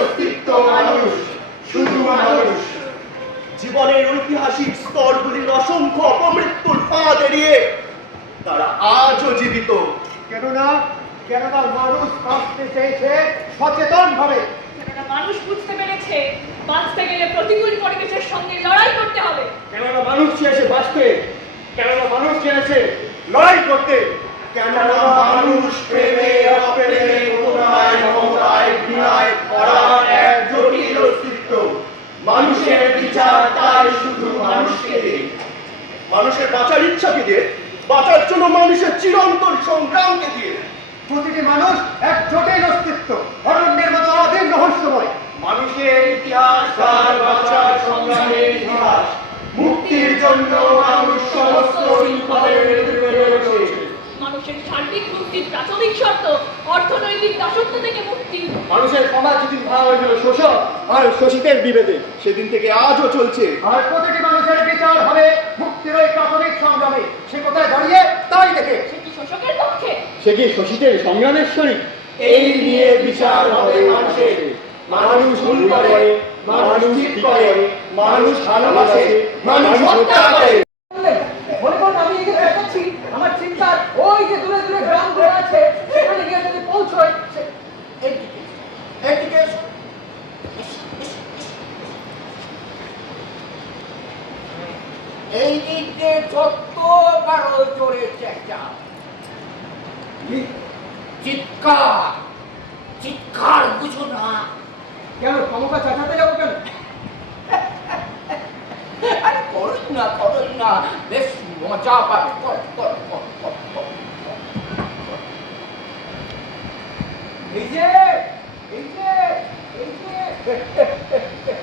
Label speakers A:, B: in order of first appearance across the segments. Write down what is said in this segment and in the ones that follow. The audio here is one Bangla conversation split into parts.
A: অস্তিত্ব মানুষ শুধু মানুষ।
B: জীবনের ঐতিহাসিক স্তরগুলির অসংখ্য অপমৃত্যুর ফাঁদ এড়িয়ে তারা আজও জীবিত।
C: কেননা কেননা মানুষ বাঁচতে চেয়েছে সচেতন ভাবে
D: মানুষ বুঝতে পেরেছে বাঁচতে গেলে প্রতিকূল পরিবেশের সঙ্গে লড়াই করতে হবে।
C: কেননা মানুষ চেয়েছে বাঁচতে কেননা মানুষ চেয়েছে লড়াই করতে।
B: কেননা মানুষ প্রেমে মানুষের বিচার তাই শুধু মানুষকে মানুষের বাঁচার ইচ্ছাকে দিয়ে বাঁচার জন্য মানুষের চিরন্তন সংগ্রামকে দিয়ে।
C: প্রতিটি মানুষ এক জটিল অস্তিত্ব অরণ্যের মতো অধীন রহস্যময়।
B: মানুষের ইতিহাস তার বাঁচার সংগ্রামের ইতিহাস। মুক্তির জন্য মানুষ সমস্ত লড়েছে
D: মানুষের সার্বিক মুক্তির প্রাথমিক শর্ত অর্থনৈতিক দাসত্ব থেকে মুক্তি।
C: মানুষের সমাজ যেদিন ভাঙা হয়েছিল শোষক আর শোষিতের বিভেদে
B: সেদিন থেকে আজও চলছে।
C: আর প্রতিটি মানুষের বিচার হবে মুক্তির ওই প্রাথমিক সংগ্রামে। সে কোথায় দাঁড়িয়ে তাই দেখে।
D: সে কি শোষকের পক্ষে?
C: সে কি শোষিতের সংগ্রামের শরীর
B: এই নিয়ে বিচার হবে মানুষের। মানুষ ভুল করে মানুষ ঠিক করে মানুষ ভালোবাসে মানুষ হত্যা করে।
E: এই দিক দিয়ে যত পারো জোরে চেষ্টা। চিৎকার। চিৎকার বুঝো না। কেন ক্ষমতা চাচাতে যাব কেন? আরে করুন না করুন না। বেশ মজা পাবে। কর কর কর কর কর। এই যে এই যে এই যে।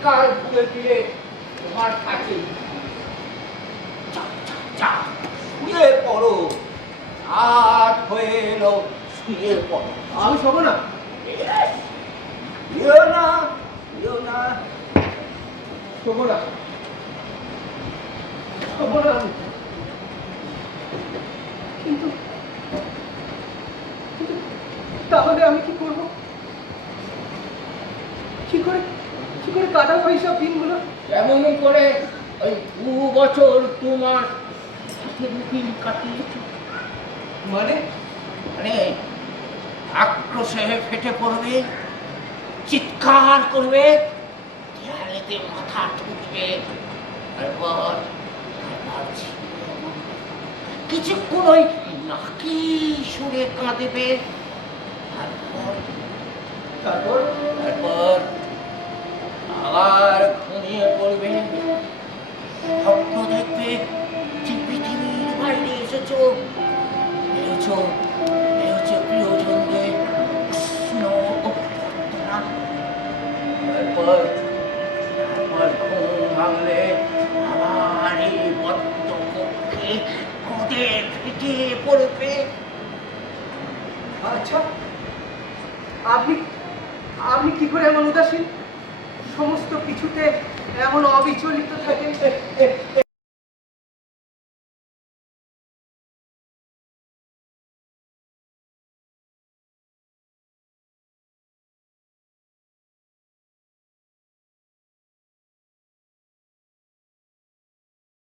E: চিৎকার ভুলে দিলে তোমার কাছে যা শুয়ে পড়ো। রাত হয়ে এলো শুয়ে পড়ো। আমি শোবো না। ইও না ইও না। শোবো না। শোবো না কিন্তু কিন্তু তাহলে আমি কি করব? কি করে কি করে কাটাবো এইসব দিনগুলো?
F: এমন করে ওই দু বছর তোমার বুকিং কাটিয়েছ?
E: মানে?
F: মানে আক্রোশে ফেটে পড়বে চিৎকার করবে দেয়ালেতে মাথা ঠুকবে তারপর কিছুক্ষণ ওই নাকি সুরে কাঁদেবে তারপর
E: তারপর
F: বেরোছো বেরোছো প্রিয়জনদের উষ্ণ অভ্যর্থনা তারপর তারপর ঘুম ভাঙলে আবার এই বদ্ধ কক্ষে কদে ফেটে পড়বে
E: আচ্ছা আপনি আপনি কি করে এমন উদাসীন সমস্ত কিছুতে এমন অবিচলিত থাকেন